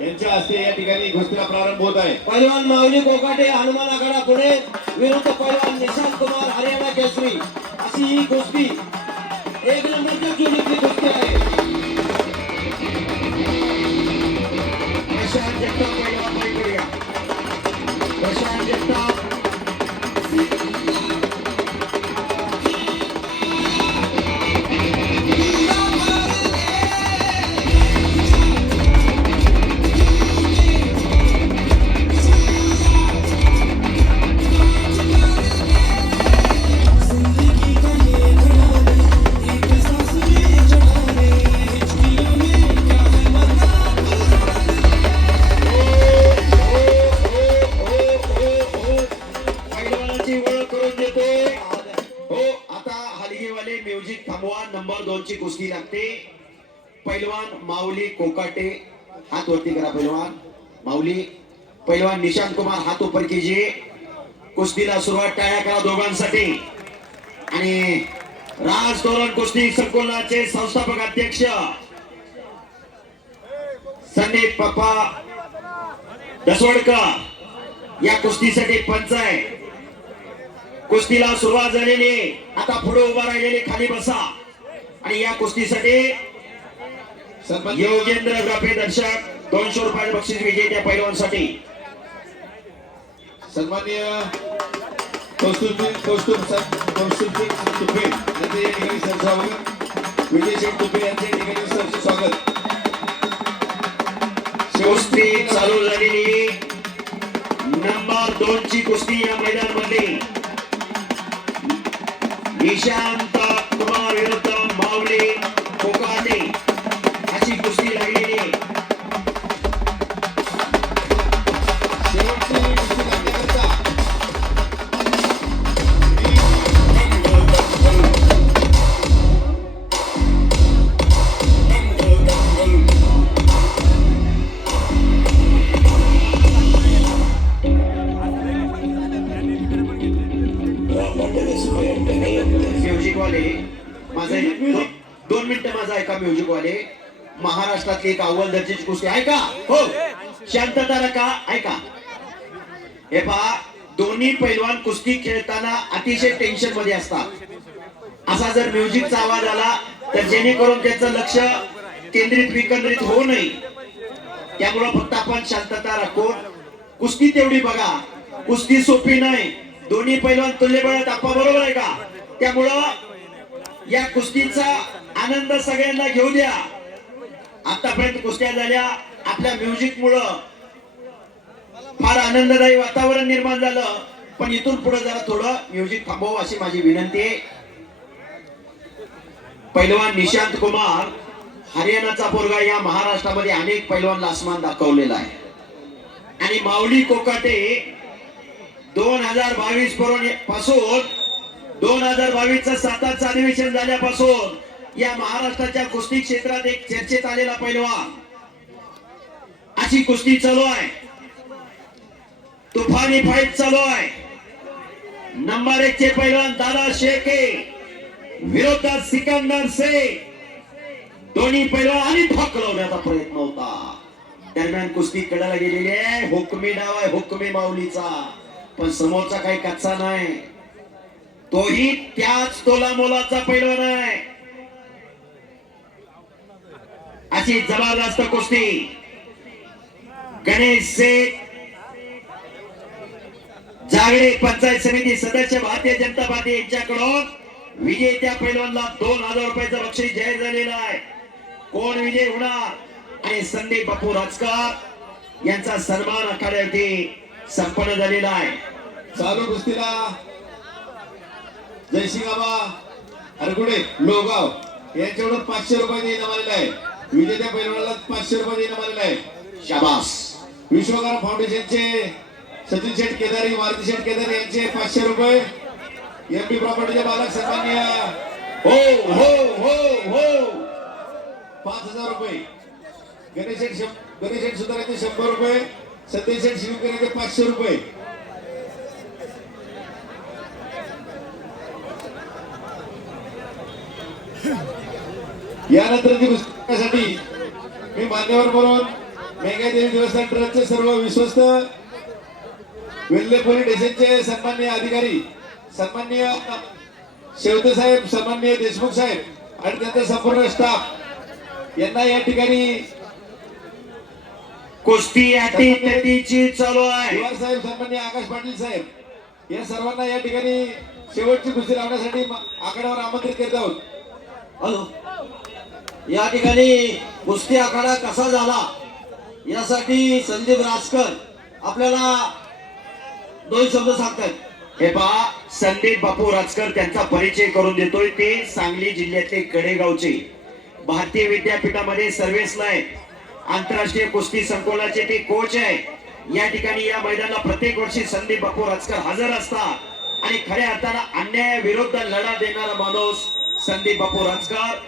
यांच्या हस्ते या ठिकाणी कुस्तीला प्रारंभ होत आहे. पैलवान माऊली कोकाटे हनुमान आखाडा पुणे विरुद्ध पैलवान निशांत कुमार हरियाणा केसरी अशी ही कुस्ती एक नंबरच्या जोडीतली कुस्ती आहे. प्रशांत जगताप पैलवान माईकडे या. प्रशांत जगताप म्युझिक थांबवा. नंबर 2 ची कुस्ती लागते. पैलवान माऊली कोकाटे हात वरती करा. पैलवान माऊली पैलवान निशांत कुमार हात ऊपर कीजिए. कुस्तीला सुरुवात टाळ्या करा दोघांसाठी. आणि राज तोरण कुस्ती संकुलाचे संस्थापक अध्यक्ष संदीप पप्पा दसवडकर या कुस्तीसाठी पंच आहे. कुस्तीला सुरुवात झालेली आहे. आता पुढे उभा राहिलेले खाली बसा. आणि या कुस्तीसाठी योगेंद्र ग्राफे दर्शक 200 रुपये बक्षीस विजेत्या पैलवानसाठी. सन्माननीय कौस्तुभ तुपे यांचे या ठिकाणी स्वागत. विजय शेठ तुपे यांचे या ठिकाणी सहर्ष स्वागत. कुस्ती चालू झालेली. नंबर 2 ची कुस्ती या मैदानामध्ये निशांत कुमार विरुद्ध माऊली कोकाटे अशी कुस्ती लागलेली आहे. शेवटची कुस्ती लागण्याकरता म्युझिक वाले माझा 2 मिनिटं माझा ऐका. म्युझिक वाले महाराष्ट्रातली एक अव्वल दर्जाची कुस्ती ऐका. हो शांतता रखा. ऐका. हे पहा दोन्ही पैलवान कुस्ती खेळताना अतिशय टेन्शन मध्ये असतात. असा जर म्युझिकचा आवाज आला तर जेणेकरून त्यांचं लक्ष केंद्रित विकेंद्रित होऊ नये. त्यामुळे फक्त आपण शांतता राखून कुस्ती तेवढी बघा. कुस्ती सोपी नाही. दोन्ही पैलवान तुल्यबळात आपा बरोबर आहे का. त्यामुळं या कुस्तीचा आनंद सगळ्यांना घेऊ द्या. आतापर्यंत कुस्त्या झाल्या. आपल्या म्युझिक मुळे फार आनंददायी वातावरण निर्माण झालं. पण इथून पुढे जरा थोडं म्युझिक थांबवा अशी माझी विनंती आहे. पैलवान निशांत कुमार हरियाणाचा पोरगा या महाराष्ट्रामध्ये अनेक पैलवानला आसमान दाखवलेला आहे. आणि माऊली कोकाटे 2022 पासून 2022चं सातारचं अधिवेशन झाल्यापासून या महाराष्ट्राच्या कुस्ती क्षेत्रात एक चर्चेत आलेला पैलवान. अशी कुस्ती चालू आहे. तुफानी फाईट चालू आहे. नंबर 1 चे पैलवान दादा शेखे विरोधात सिकंदर शेख. दोन्ही पैलवान आणि ठोकवण्याचा प्रयत्न होता. दरम्यान कुस्ती कडाला गेलेली आहे. हुकमी डाव आहे हुकमी माऊलीचा. पण समोरचा काही कच्चा नाही. तोही त्याच तोला मोलाचा पैलवान आहे. अशी जबरदस्त कुस्ती. गणेश शेठ जागडे पंचायत समिती सदस्य भारतीय जनता पार्टी यांच्याकडून विजेत्या पैलवानला 2000 रुपयाचं बक्षीस जाहीर झालेलं आहे. कोण विजय होणार आणि संदीप बापू राजकर यांचा सन्मान आखाड्यावरती संपन्न झालेला आहे. चालू कुस्तीला जयसिंगाबा अरगुडे लोगाव यांच्याकडून 500 रुपये इनाम आलेला आहे. विजेत्या पैलवानाला 500 रुपये इनाम आलेला आहे. शाबास. विश्वकर्मा फाउंडेशनचे सचिन शेठ केदारी मारुती शेठ केदारी यांचे 500 रुपये. एमपी प्रॉपर्टीचे मालक सन्माननीय हो हो हो हो 5000 रुपये. गणेश सुतार यांचे 100 रुपये. सतीश शेठ शिवकर यांचे 500 रुपये. यानंतर कुस्तीसाठी मी मान्यवर म्हणून मेघादेवी देवस्थान ट्रस्टचे सर्व विश्वस्त, वेल्हे पोलीस स्टेशनचे सन्माननीय अधिकारी, सन्माननीय शेवते साहेब, सन्माननीय देशमुख साहेब आणि त्यांचा संपूर्ण स्टाफ यांना या ठिकाणी कुस्ती अटीतटीची चालू आहे. पवार साहेब, सन्माननीय आकाश पाटील साहेब या सर्वांना या ठिकाणी शेवटची कुस्ती लावण्यासाठी आखाड्यावर आमंत्रित करत आहोत. हॅलो, या ठिकाणी कुस्ती आखाडा कसा झाला यासाठी संदीप राजकर आपल्याला 2 शब्द सांगतायत. हे पहा, संदीप बापू राजकर त्यांचा परिचय करून देतोय. ते सांगली जिल्ह्यातले कडेगावचे, भारतीय विद्यापीठामध्ये सर्व्हिसला आहे, आंतरराष्ट्रीय कुस्ती संकुलाचे ते कोच आहे. या ठिकाणी या मैदानाला प्रत्येक वर्षी संदीप बापू राजकर हजर असतात आणि खऱ्या अर्थानं अन्यायाविरुद्ध लढा देणारा माणूस संदीप बापू राजकर,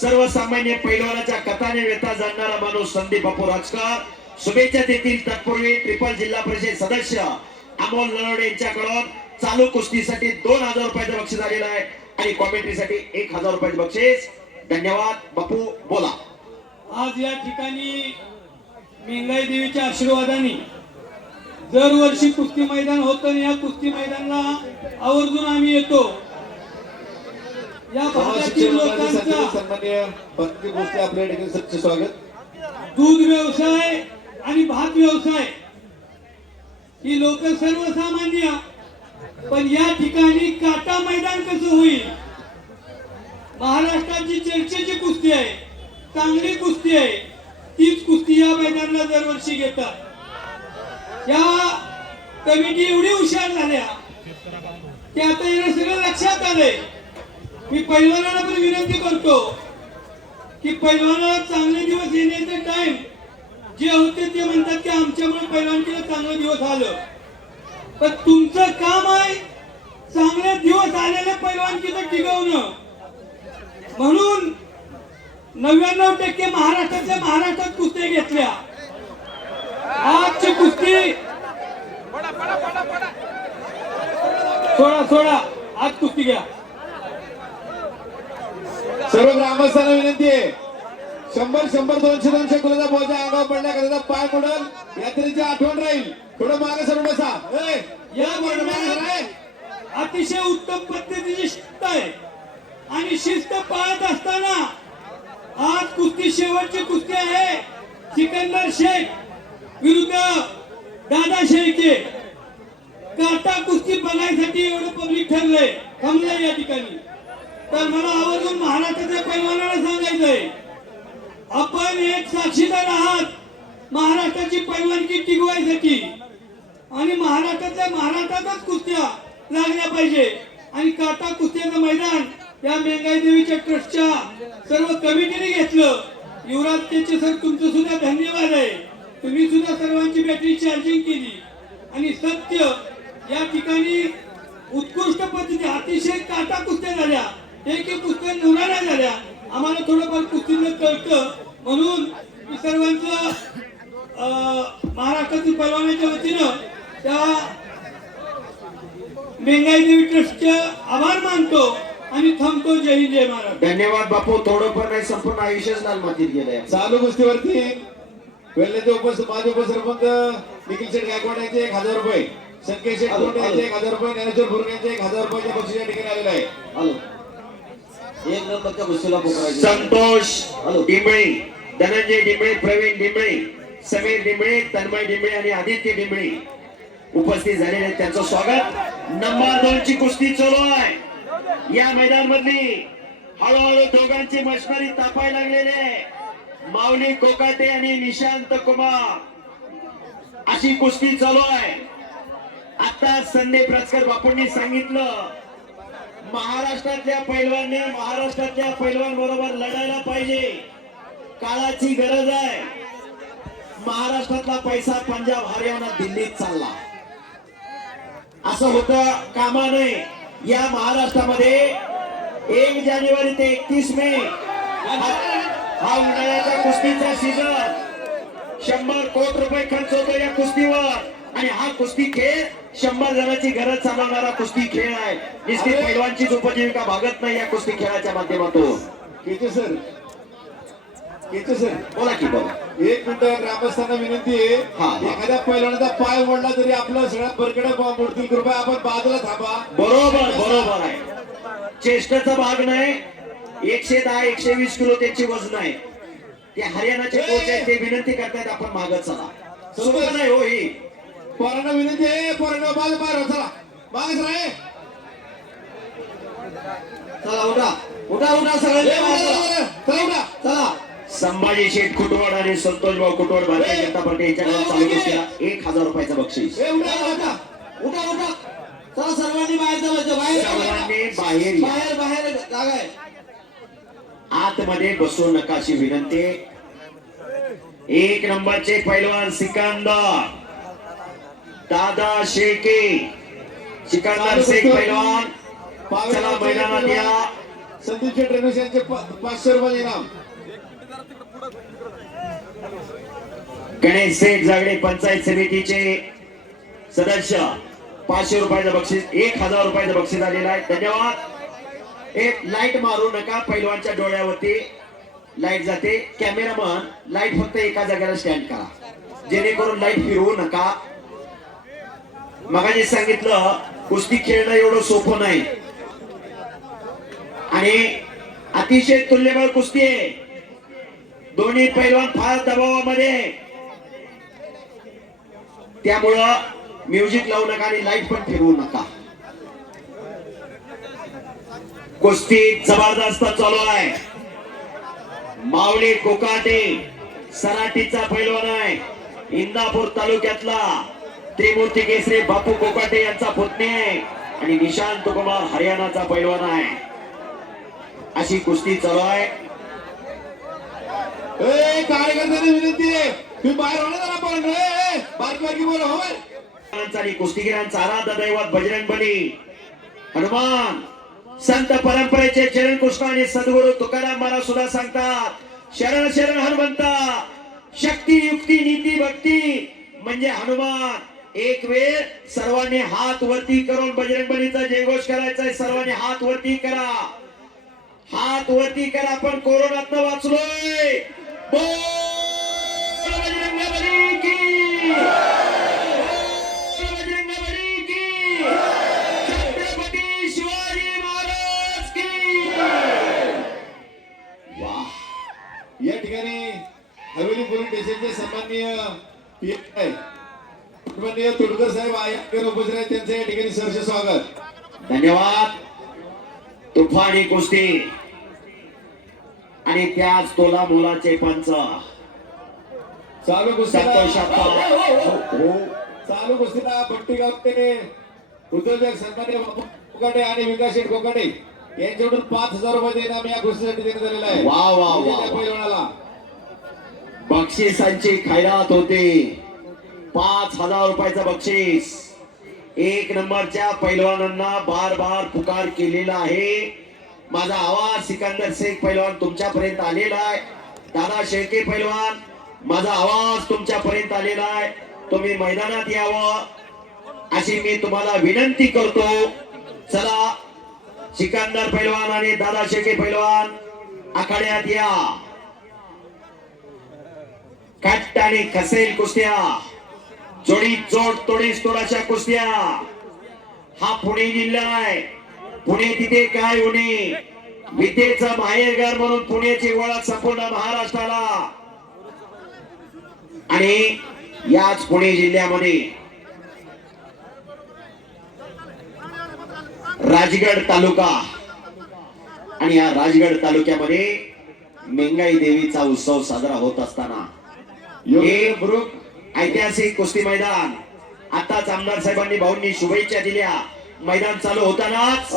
सर्वसामान्य पैलवानाच्या कथाने व्यथा जाणणारा माणूस संदीप बापू राजकर. शुभेच्छा देतील तत्पूर्वी ट्रिपल जिल्हा परिषद सदस्य अमोल नरवडे यांच्याकडून चालू कुस्तीसाठी 2000 रुपयाचं बक्षीस आलेलं आहे आणि कॉमेंट्रीसाठी 1000 रुपयाचं बक्षीस. धन्यवाद बापू, बोला. आज या ठिकाणी मेंगाई देवीच्या आशीर्वादाने दरवर्षी कुस्ती मैदान होतं आणि या कुस्ती मैदानाला आवर्जून आम्ही येतो. या भागातील लोकांचा सन्माननीय पत्नी गोष्टी आपल्या ठिकाणी सच्चे स्वागत. दूध व्यवसाय आणि भात व्यवसाय ही लोक सर्वसामान्य, पण या ठिकाणी काटा मैदान कसं होईल. महाराष्ट्राची चर्चेची कुस्ती आहे, चांगली कुस्ती आहे, तीच कुस्ती या मैदानाला दरवर्षी घेतात. या कमिटी एवढी हुशार झाल्या की आता यांना सगळं लक्षात आलंय. मी पैलवानाला पण विनंती करतो की पैलवानाला चांगले दिवस येण्याचे टाइम जे होते ते म्हणतात की आमच्यामुळे पैलवानकीला चांगलं दिवस आलं, पण तुमचं काम आहे चांगले दिवस आलेले पैलवानकीचं टिकवणं. म्हणून 99% महाराष्ट्रात कुस्त्या घेतल्या. आजची कुस्ती सोडा आज कुस्ती घ्या. सर्व ग्रामस्थांना विनंती आहे, 100 200 कुलाचा बोजा अंगावर पडल्या कदाचा पाय पडल यात्रेची आठवण राहील. थोडं मागे सरून बसा. या मैदानात अतिशय उत्तम पद्धतीची शिस्त आहे आणि शिस्त पाळत असताना आज कुस्ती शेवटची कुस्ती आहे. सिकंदर शेख विरुद्ध दादा शेळके. काटा कुस्ती बघायसाठी एवढं पब्लिक ठरलंय, थांबलंय या ठिकाणी. तर मला आवर्जून महाराष्ट्राच्या पैलवानाला सांगायचंय, आपण एक साक्षीदार आहात महाराष्ट्राची पैलवानकी टिकवायसाठी आणि महाराष्ट्रातच कुस्त्या लागल्या पाहिजे. आणि काटा कुस्त्याचं मैदान या मेंगाई देवीच्या ट्रस्टच्या सर्व कमिटीने घेतलं. युवराज केचे सर, तुमचं सुद्धा धन्यवाद आहे. तुम्ही सुद्धा सर्वांची बॅटरी चार्जिंग केली आणि सत्य या ठिकाणी उत्कृष्ट पद्धती अतिशय काटा कुस्त्या झाल्या. एक कुस्त्या नुराण्या झाल्या. आम्हाला थोडंफार कुस्तीचं कळतं, म्हणून मी सर्वांचं महाराष्ट्रातील पैलवानाच्या वतीनं त्या मेंगाई देवी ट्रस्टचे आभार मानतो आणि थांबतो. जय हिंद, जय महाराष्ट्र. धन्यवाद बापू. थोडं पण नाही, संपूर्ण आयुष्यच लाल मातीत गेलंय. चालू कुस्तीवरती वेल्हेचे माजी उपसरपंच निखिल शेठ गायकवाड यांचे 1000 रुपये, संकेत शेठ कोंडे यांचे 1000 रुपये, ज्ञानेश्वर भुरगे यांचे 1000 रुपयाचे बक्षीस या ठिकाणी आलेलं आहे. हॅलो, 1 नंबरच्या कुस्तीला पोकरायचं. संतोष डिंबळे, धनंजय डिंबळे, प्रवीण डिंबळे, समीर डिंबळे, तन्मय डिंबळे आणि आदित्य डिंबळे उपस्थित झालेले, त्यांचं स्वागत. नंबर 2 ची कुस्ती चालू आहे. या मैदान मधली हळूहळू दोघांची मशनरी तापायला लागलेले माऊली कोकाटे आणि निशांत कुमार अशी कुस्ती चालू आहे. आता संदीप राजकर बापूंनी सांगितलं, महाराष्ट्रातल्या पैलवान बरोबर लढायला पाहिजे. काळाची गरज आहे. महाराष्ट्रातला पैसा पंजाब, हरियाणा, दिल्लीत चालला, असं होतं कामा नये. या महाराष्ट्रामध्ये 1 जानेवारी ते 31 मे हा उन्हाळ्याच्या कुस्तीचा सीझन. 100 कोटी रुपये खर्च होतो या कुस्तीवर आणि हा कुस्ती खेळ 100 जणांची गरज चालवणारा कुस्ती खेळ आहे. नुसती पैलवानचीच उपजीविका भागत नाही या कुस्ती खेळाच्या माध्यमातून. केचे सर बोला की बोला. एक मिनिट ग्रामस्थांना विनंती आहे हा, हा. एखाद्या पैलवानाचा पाय मोडला तरी आपलं सगळ्या बरकडे मोडतील, कृपया आपण बाजूला थांबा. बरोबर आहे. चेष्टाचा भाग नाही. 110 120 किलो त्यांची वजन आहे. ते हरियाणाचे कोच आहेत, ते विनंती करतायत आपण मागत चला. सोपं नाही हो ही. पोरांना विनंती आहे, पोरांना बाजू बाहेर हो, चला मागच राहे. चला उठा उठा उठा सगळे चला उठा. चला. संभाजी शेठ कुटवाड आणि संतोष भाऊ कुटवाड भारतीय जनता पार्टी यांच्याकडे चालू केला 1000 रुपयाचं बक्षीस. उठा उठा उठा उठा. चला सर्वांनी बाहेर जायचं. बाहेर सर्वांनी बाहेर या. बाहेर बाहेर जागा आहे. आतमध्ये बसू नका अशी विनंती. 1 नंबरचे पैलवान सिकंदर दादा शेळके. सिकंदर शेख पैलवान चला मैदानात या. संदीप शेठ रेणुस यांचे 500 रुपये इनाम. गणेश शेठ जागडे पंचायत समितीचे सदस्य 500 रुपयाचं बक्षीस. 1000 रुपयाचं बक्षीस आलेलं आहे. धन्यवाद. एक लाईट मारू नका, पैलवानच्या डोळ्यावरती लाईट जाते. कॅमेरामन लाईट फक्त एका जागेला स्टँड करा, जेणेकरून लाईट फिरवू नका. मगाशी सांगितलं कुस्ती खेळणं एवढं सोपं नाही आणि अतिशय तुल्यबळ कुस्ती आहे. दोन्ही पैलवान फार दबावामध्ये, त्यामुळं म्युझिक लावू नका आणि लाईट पण फिरवू नका. कुस्ती जबरदस्त चालू आहे. माऊली कोकाटे सराटीचा पैलवान आहे. इंदापूर तालुक्यातला त्रिमूर्ती केसरी बापू कोकाटे यांचा पुतणी आहे आणि निशांत कुमार हरियाणाचा पैलवान आहे. अशी कुस्ती चालू आहे. कार्यकर्त्यांना विनंती आहे, तुम्ही बाहेर होणार जरा पण बारकी बारकी बोला हो बाहेर. आणि कुस्तीगिरांचा आराध्य दैवत बजरंग बली हनुमान संत परंपरेचे चरण कृष्ण आणि सद्गुरु तुकाराम महाराज सुद्धा सांगतात शरण शरण हनुमंता. शक्ती युक्ती नीती भक्ती म्हणजे हनुमान. एक वेळ सर्वांनी हात वरती करून बजरंग बलीचा जयघोष करायचा आहे. सर्वांनी हात वरती करा, हात वरती करा. आपण कोरोनात वाचलोय. बोल बजरंग बली की, बोल बजरंग बली की, छत्रपती शिवाजी महाराज की. वाह. या ठिकाणी हवेली पोलीस स्टेशनचे सन्माननीय PSI सन्माननीय तोडकर साहेब आयकर उपस्थित आहेत, त्यांचं या ठिकाणी सहर्ष स्वागत. धन्यवाद. तुफानी कुस्ती आणि त्याच तोला मोलाचे पंच चालू कुस्तीला हो. चालू कुस्तीला बट्टी गावते उद्योजक सन्माननीय बापू कोकाटे आणि विकास शेठ कोकाटे यांच्याकडून 5000 रुपये इनाम या कुस्तीसाठी देण्यात आलेला आहे. वा वा वा. त्या पैलवानाला बक्षिसांची खैरात होते. 5000 रुपयाचं बक्षीस. 1 नंबरच्या पैलवानांना बार बार पुकार केलेला आहे. माझा आवाज सिकंदर शेख पैलवान तुमच्यापर्यंत आलेला आहे. दादा शेळके पैलवान माझा आवाज तुमच्यापर्यंत आलेला आहे. तुम्ही मैदानात यावं अशी मी तुम्हाला विनंती करतो. चला सिकंदर पैलवान आणि दादा शेळके पैलवान आखाड्यात या. कट आणि खसेल कुस्त्या, जोडी जोड तोडीस तोडाच्या कुस्त्या. हा पुणे जिल्हा आहे. पुणे तिथे काय होणे, विद्येचं माहेरघर म्हणून पुण्याची ओळख संपूर्ण महाराष्ट्राला. आणि याच पुणे जिल्ह्यामध्ये राजगड तालुका आणि या राजगड तालुक्यामध्ये मेंगाई देवीचा उत्सव साजरा होत असताना एक ऐतिहासिक कुस्ती मैदान आताच आमदार साहेबांनी भाऊंनी शुभेच्छा दिल्या. मैदान चालू होतानाच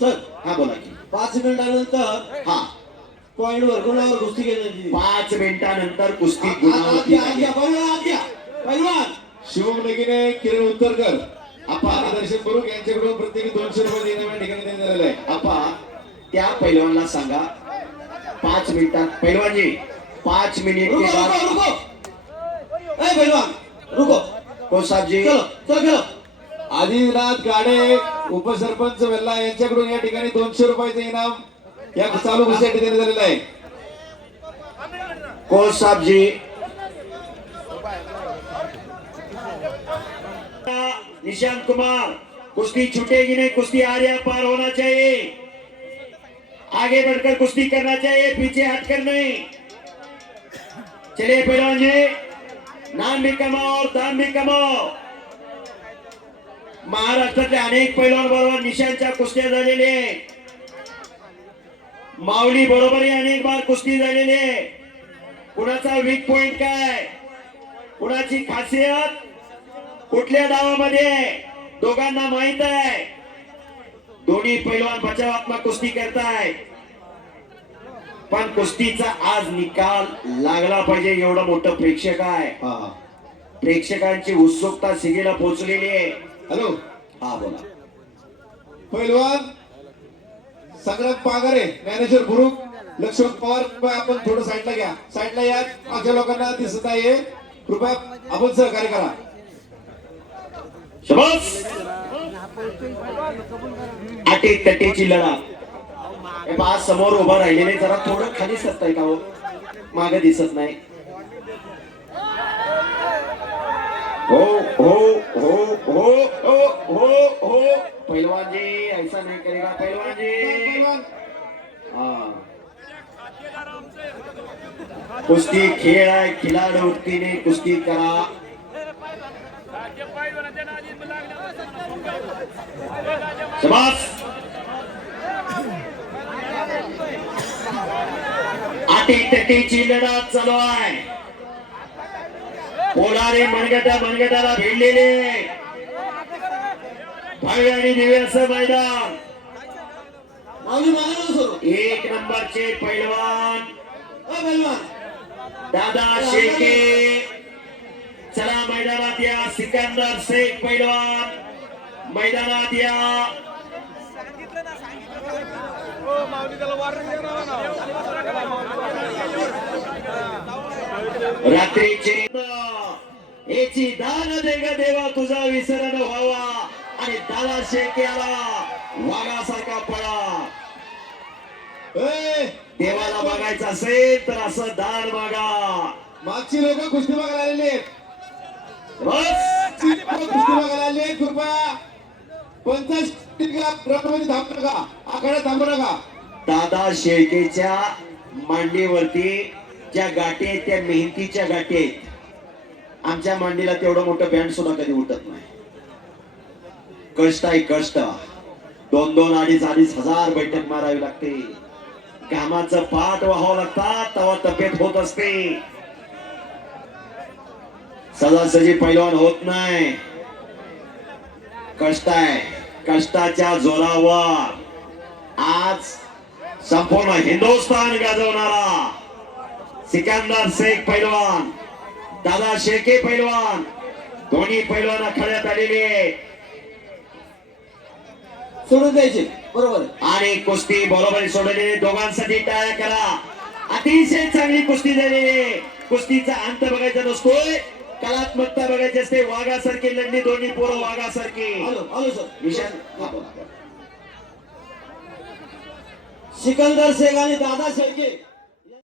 सर हा बोला की 5 मिनिटानंतर हा पॉइंट वर गुणावर कुस्ती केली. 5 मिनिटानंतर कुस्ती गुणावरती झाली. पैलवान शिवम लगीने किरण उत्तरकर आपा दर्शन करून यांच्याकडून प्रत्येकी 200 रुपये इनाम या ठिकाणी देण्यात आलेलं आहे. आपा त्या पैलवानला सांगा 5 मिनिटात पैलवानजी 5 मिनिट के रुको बाद रुको रुको. ए पैलवान रुको. को साहबजी चलो चलो चलो. आदिनाथ गाडे उपसरपंच वेल्ला यांच्याकडून या ठिकाणी 200 रुपयाचं इनाम या चालू कुस्तीसाठी देण्यात आलेलं आहे. कोच साहब जी, निशांत कुमार, कुश्ती छूटेगी नहीं, कुश्ती आर्या पार होना चाहिए, आगे बढ़कर कुश्ती करना चाहिए, पीछे हटकर नहीं। चलिए पहलवान जी, नाम भी कमाओ और दाम भी कमाओ। महाराष्ट्रातले अनेक पैलवान बरोबर निशांच्या कुस्त्या झालेल्या आहे, माऊली बरोबरही अनेक बार कुस्ती झालेली आहे। कुणाचा वीक पॉइंट काय, कुणाची खासियत कुठल्या डावामध्ये आहे, दोघांना माहित आहे। दोन्ही पैलवान बचावात्मक कुस्ती करताय, पण कुस्तीचा आज निकाल लागला पाहिजे एवढं मोठं प्रेक्षक आहे। हा प्रेक्षकांची उत्सुकता शिगेला पोहोचलेली आहे। हॅलो, हा बोला। पैलवान संग्राम पागारे, ज्ञानेश्वर बुरुक, लक्ष्मण पवार, कृपया आपण थोडं साईडला घ्या, साईडला या, माझ्या लोकांना दिसत आहे, कृपया आपण सहकार्य करा। शाबास। अटी तटीची लढत, हे पहा समोर उभा राहिलेले जरा थोडं खाली सरताय का हो, मागे दिसत नाही। हो हो हो हो हो हो हो पहलवान जी, ऐसा नहीं करेगा पहलवान जी। हाँ, कुस्ती खेळ आहे, खिलाडू वृत्तीने कुस्ती करा। शाबास। अटीतटीची लढत चालू आहे, पोलारी मनगटाला भिडलेले भव्य आणि दिव्य असं मैदान। माऊली मागायला सुरू एक नंबरचे पैलवान पैलवान दादा शेळके, चला मैदानात या। सिकंदर शेख पैलवान मैदानात या। रात्रीचे याची दान दे ग देवा, तुझा विसर न व्हावा, आणि दादा शेळकेला वाघासारखा पळा। ए, देवाला बघायचं असेल तर असं दान मागा। मागची लोक कुस्ती बघायला आलेली आहेत, बस कुस्ती बघायला आलेली आहेत, कृपया 50 मध्ये थांबू नका, आखाड्यात थांबू नका। दादा शेळकेच्या मांडीवरती ज्या गाठी आहेत त्या मेहनतीच्या गाठी आहेत। आमच्या मांडीला तेवढं मोठं बँड सुद्धा कधी उठत नाही। कष्ट आहे कष्ट, 2-2, 2.5 हजार बैठक मारावी लागते, घामाचं पाठ व्हावं लागतात, तेव्हा तब्येत होत असते। सहजासहजी पैलवान होत नाही, कष्ट आहे, कष्टाच्या जोरावर आज संपूर्ण हिंदुस्थान गाजवणारा सिकंदर शेख पैलवान, दादा शेळके पैलवान, दोन्ही पैलवान आखाड्यात आलेले सोडून द्यायचे, बरोबर। आणि कुस्ती बरोबर सोडले। दोघांसाठी टाळ्या करा, अतिशय चांगली कुस्ती झालेली। कुस्तीचा अंत बघायचा नसतोय, कलात्मकता बघायची असते। वाघासारखी लढली दोन्ही पोरं, वाघासारखी। आलो सर। विशाल सिकंदर शेख आणि दादा शेळके